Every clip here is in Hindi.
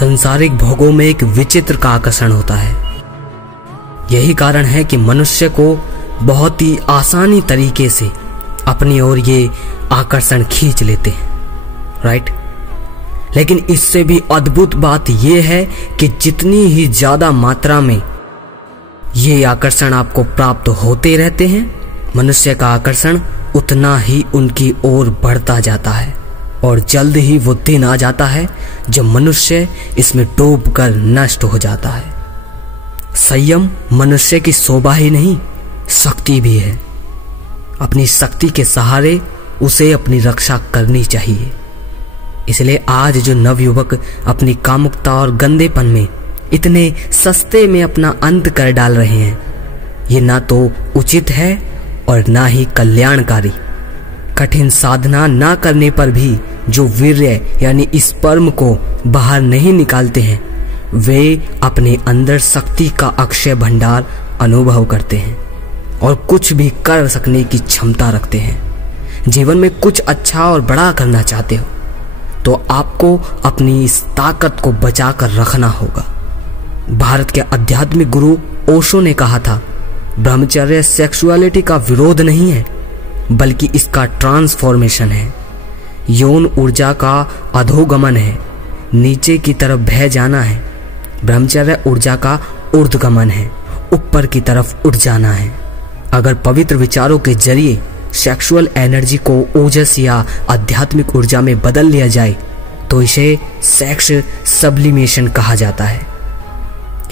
संसारिक भोगों में एक विचित्र का आकर्षण होता है। यही कारण है कि मनुष्य को बहुत ही आसानी तरीके से अपनी ओर ये आकर्षण खींच लेते हैं, राइट। लेकिन इससे भी अद्भुत बात यह है कि जितनी ही ज्यादा मात्रा में ये आकर्षण आपको प्राप्त होते रहते हैं, मनुष्य का आकर्षण उतना ही उनकी ओर बढ़ता जाता है और जल्द ही वो दिन आ जाता है जब मनुष्य इसमें डूबकर नष्ट हो जाता है। संयम मनुष्य की शोभा ही नहीं, शक्ति भी है। अपनी शक्ति के सहारे उसे अपनी रक्षा करनी चाहिए। इसलिए आज जो नवयुवक अपनी कामुकता और गंदेपन में इतने सस्ते में अपना अंत कर डाल रहे हैं, ये ना तो उचित है और ना ही कल्याणकारी। कठिन साधना ना करने पर भी जो वीर्य यानी स्पर्म को बाहर नहीं निकालते हैं, वे अपने अंदर शक्ति का अक्षय भंडार अनुभव करते हैं और कुछ भी कर सकने की क्षमता रखते हैं। जीवन में कुछ अच्छा और बड़ा करना चाहते हो तो आपको अपनी इस ताकत को बचाकर रखना होगा। भारत के आध्यात्मिक गुरु ओशो ने कहा था, ब्रह्मचर्य सेक्सुअलिटी का विरोध नहीं है बल्कि इसका ट्रांसफॉर्मेशन है। यौन ऊर्जा का अधोगमन है, नीचे की तरफ बह जाना है। ब्रह्मचर्य ऊर्जा का ऊर्ध्वगमन है, ऊपर की तरफ उठ जाना है। अगर पवित्र विचारों के जरिए सेक्सुअल एनर्जी को ओजस या आध्यात्मिक ऊर्जा में बदल लिया जाए तो इसे सेक्स सब्लिमेशन कहा जाता है।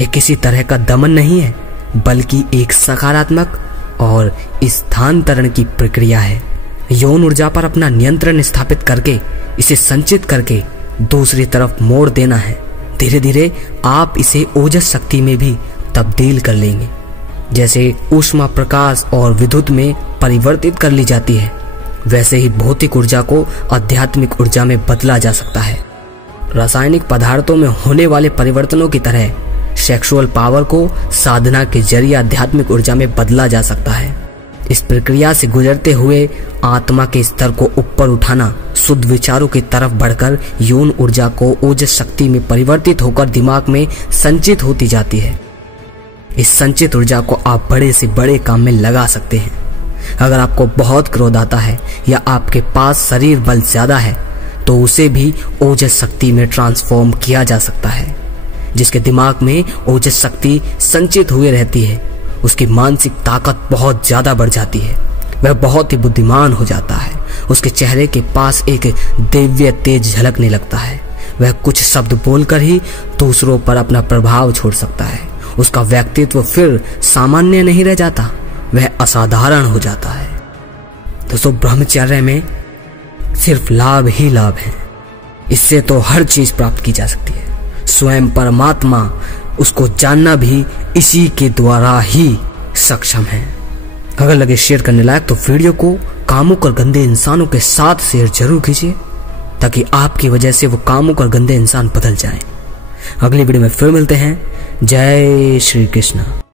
ये किसी तरह का दमन नहीं है बल्कि एक सकारात्मक और स्थानांतरण की प्रक्रिया है। यौन ऊर्जा पर अपना नियंत्रण स्थापित करके इसे संचित करके दूसरी तरफ मोड़ देना है। धीरे धीरे आप इसे ओजस शक्ति में भी तब्दील कर लेंगे। जैसे ऊष्मा प्रकाश और विद्युत में परिवर्तित कर ली जाती है, वैसे ही भौतिक ऊर्जा को आध्यात्मिक ऊर्जा में बदला जा सकता है। रासायनिक पदार्थों में होने वाले परिवर्तनों की तरह सेक्सुअल पावर को साधना के जरिए आध्यात्मिक ऊर्जा में बदला जा सकता है। इस प्रक्रिया से गुजरते हुए आत्मा के स्तर को ऊपर उठाना, शुद्ध विचारों की तरफ बढ़कर यौन ऊर्जा को ओजस शक्ति में परिवर्तित होकर दिमाग में संचित होती जाती है। इस संचित ऊर्जा को आप बड़े से बड़े काम में लगा सकते हैं। अगर आपको बहुत क्रोध आता है या आपके पास शरीर बल ज्यादा है तो उसे भी ओजस शक्ति में ट्रांसफॉर्म किया जा सकता है। जिसके दिमाग में ओजस शक्ति संचित हुए रहती है, उसकी मानसिक ताकत बहुत ज्यादा बढ़ जाती है। वह बहुत ही बुद्धिमान हो जाता है। उसके चेहरे के पास एक दिव्य तेज झलकने लगता है। वह कुछ शब्द बोलकर ही दूसरों पर अपना प्रभाव छोड़ सकता है। उसका व्यक्तित्व फिर सामान्य नहीं रह जाता, वह असाधारण हो जाता है। दोस्तों, ब्रह्मचर्य में सिर्फ लाभ ही लाभ है। इससे तो हर चीज प्राप्त की जा सकती है। स्वयं परमात्मा, उसको जानना भी इसी के द्वारा ही सक्षम है। अगर लगे शेयर करने लायक तो वीडियो को कामुक और गंदे इंसानों के साथ शेयर जरूर कीजिए ताकि आपकी वजह से वो कामुक और गंदे इंसान बदल जाएं। अगली वीडियो में फिर मिलते हैं। जय श्री कृष्ण।